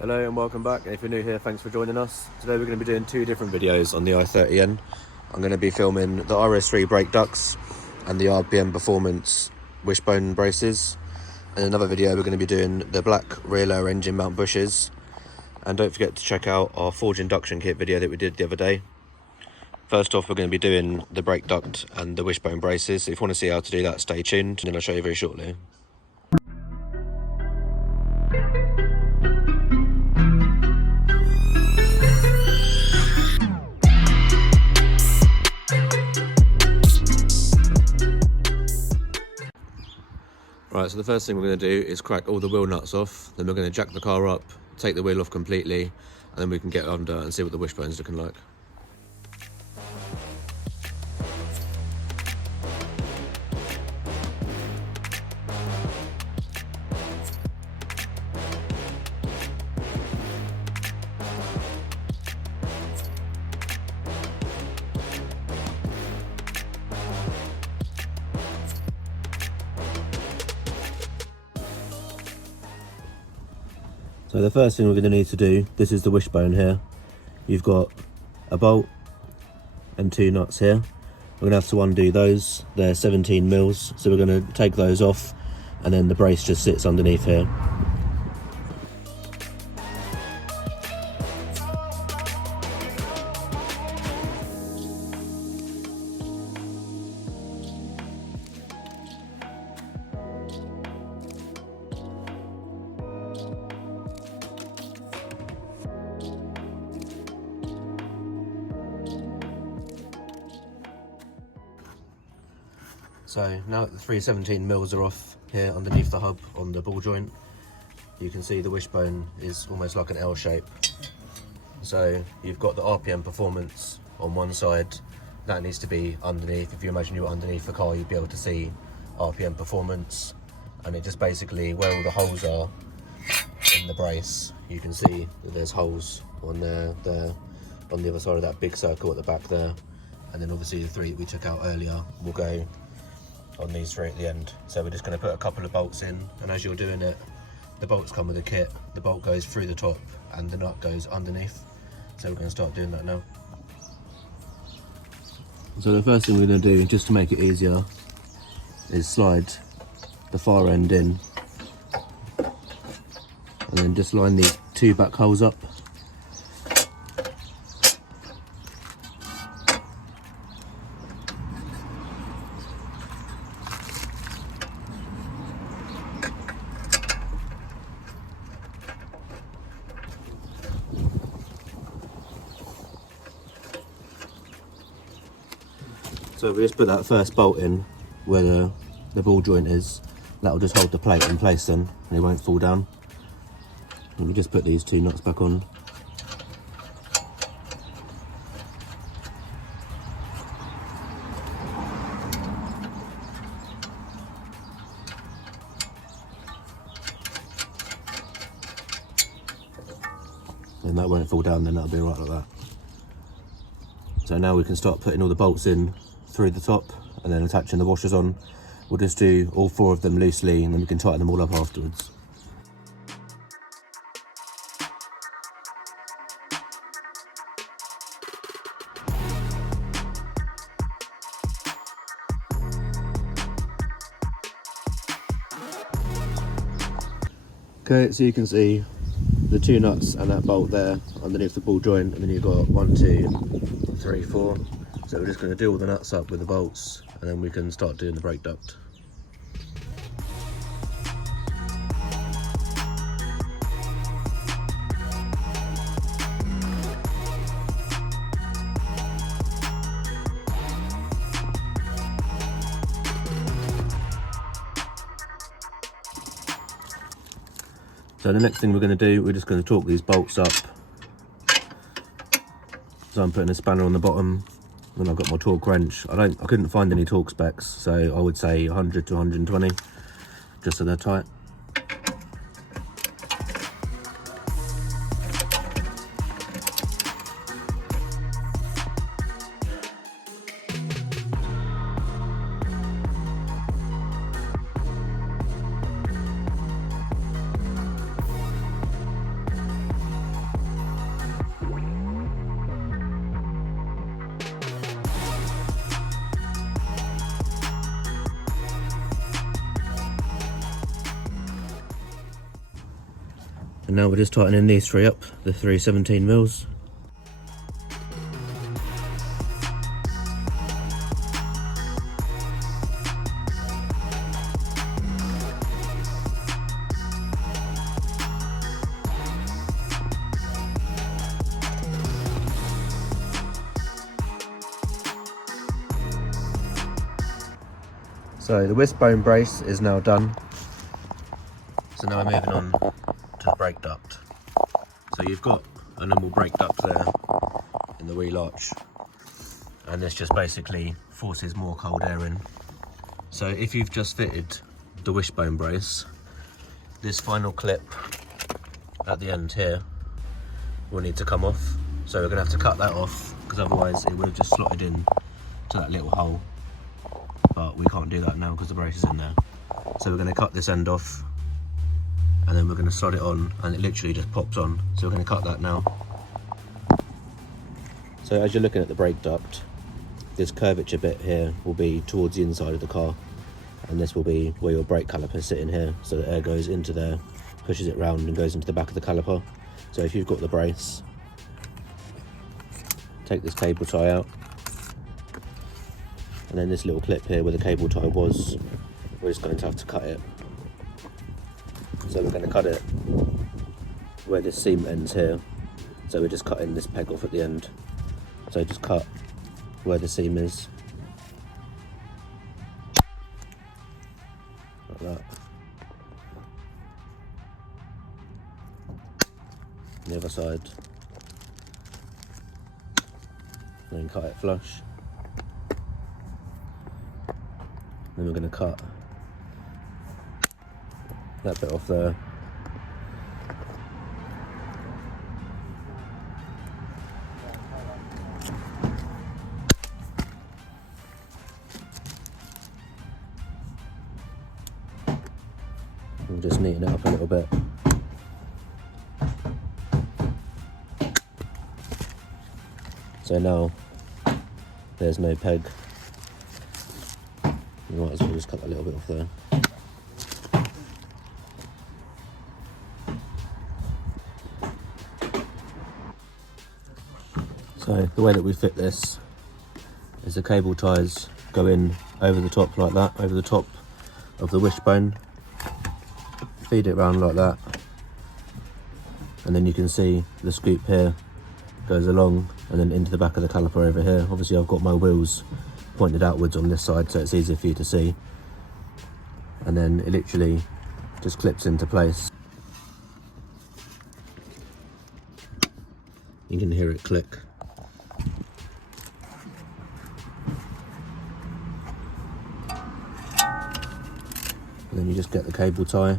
Hello and welcome back. If you're new here, thanks for joining us. Today we're going to be doing two different videos on the i30N. I'm going to be filming the RS3 brake ducts and the RPM Performance Wishbone Braces. In another video we're going to be doing the black rear lower engine mount bushes. And don't forget to check out our forge induction kit video that we did the other day. First off, we're going to be doing the brake duct and the wishbone braces. So if you want to see how to do that, stay tuned and I'll show you very shortly. Right, so the first thing we're going to do is crack all the wheel nuts off, then we're going to jack the car up, take the wheel off completely, and then we can get under and see what the wishbone's looking like. So the first thing we're going to need to do, this is the wishbone here. You've got a bolt and two nuts here. We're going to have to undo those. They're 17 mils, so we're going to take those off and then the brace just sits underneath here. So now that the 317 mils are off here underneath the hub on the ball joint, you can see the wishbone is almost like an L shape. So you've got the RPM Performance on one side, that needs to be underneath. If you imagine you were underneath the car, you'd be able to see RPM Performance, and it just basically, where all the holes are in the brace, you can see that there's holes on there, on the other side of that big circle at the back there, and then obviously the three that we took out earlier will go on these three at the end. So we're just going to put a couple of bolts in, and as you're doing it, the bolts come with a kit. The bolt goes through the top and the nut goes underneath. So we're going to start doing that now. So the first thing we're going to do, just to make it easier, is slide the far end in and then just line these two back holes up. So we just put that first bolt in where the ball joint is. That'll just hold the plate in place then, and it won't fall down. And we just put these two nuts back on. And that won't fall down, then that'll be right like that. So now we can start putting all the bolts in through the top and then attaching the washers on. We'll just do all four of them loosely and then we can tighten them all up afterwards. Okay, so you can see the two nuts and that bolt there underneath the ball joint, and then you've got 1, 2, 3, 4. So we're just going to do all the nuts up with the bolts and then we can start doing the brake duct. So the next thing we're going to do, we're just going to torque these bolts up. So I'm putting a spanner on the bottom, and I've got my torque wrench. I couldn't find any torque specs, so I would say 100 to 120, just so they're tight. And now we're just tightening these three up, the 3 17mm. So the Wishbone brace is now done. So now we're moving on to the brake duct. So you've got a normal brake duct there in the wheel arch, and this just basically forces more cold air in. So if you've just fitted the Wishbone brace, this final clip at the end here will need to come off. So we're going to have to cut that off, because otherwise it would have just slotted in to that little hole. But we can't do that now because the brace is in there. So we're going to cut this end off, and then we're going to slot it on, and it literally just pops on. So we're going to cut that now. So as you're looking at the brake duct, this curvature bit here will be towards the inside of the car, and this will be where your brake caliper is sitting here. So the air goes into there, pushes it round and goes into the back of the caliper. So if you've got the brace, take this cable tie out, and then this little clip here where the cable tie was, we're just going to have to cut it. So we're going to cut it where this seam ends here. So we're just cutting this peg off at the end. So just cut where the seam is, like that. On the other side, and then cut it flush. Then we're going to cut that bit off there. And just neaten it up a little bit. So now there's no peg. You might as well just cut a little bit off there. So the way that we fit this is the cable ties go in over the top like that, over the top of the wishbone, feed it round like that, and then you can see the scoop here goes along and then into the back of the caliper over here. Obviously I've got my wheels pointed outwards on this side so it's easier for you to see, and then it literally just clips into place. You can hear it click. And then you just get the cable tie.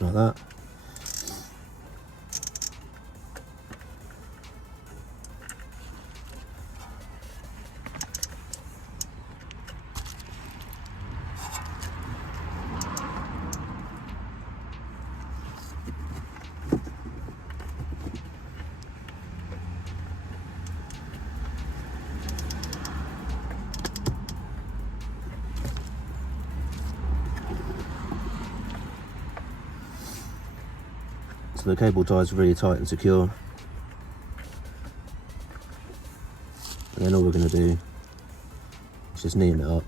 Like that. So the cable tie is really tight and secure, and then all we're going to do is just neaten it up.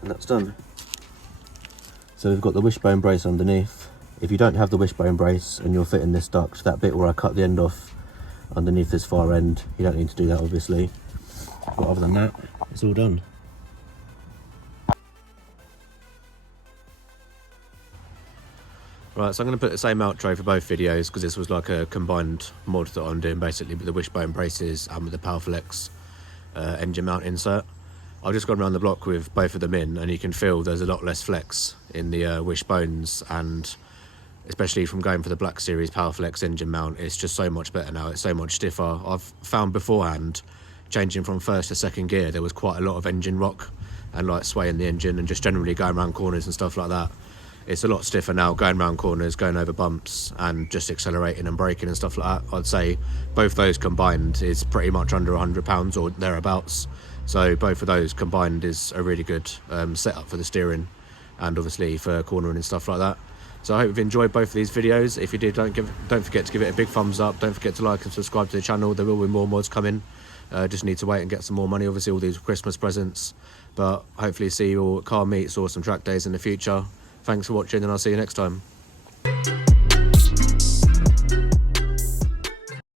And that's done. So we've got the wishbone brace underneath. If you don't have the wishbone brace and you're fitting this duct, that bit where I cut the end off, underneath this far end. You don't need to do that obviously, but other than that, it's all done. Right, so I'm going to put the same outro for both videos because this was like a combined mod that I'm doing basically with the Wishbone braces and with the powerflex engine mount insert. I've just gone around the block with both of them in, and you can feel there's a lot less flex in the Wishbones, and especially from going for the Black Series powerflex engine mount, it's just so much better now. It's so much stiffer. I've found beforehand, changing from first to second gear, there was quite a lot of engine rock and like swaying the engine and just generally going around corners and stuff like that. It's a lot stiffer now, going around corners, going over bumps and just accelerating and braking and stuff like that. I'd say both those combined is pretty much under £100 or thereabouts. So both of those combined is a really good setup for the steering and obviously for cornering and stuff like that. So I hope you've enjoyed both of these videos. If you did, don't forget to give it a big thumbs up. Don't forget to like and subscribe to the channel. There will be more mods coming. Just need to wait and get some more money, obviously all these Christmas presents. But hopefully see you all at car meets or some track days in the future. Thanks for watching, and I'll see you next time.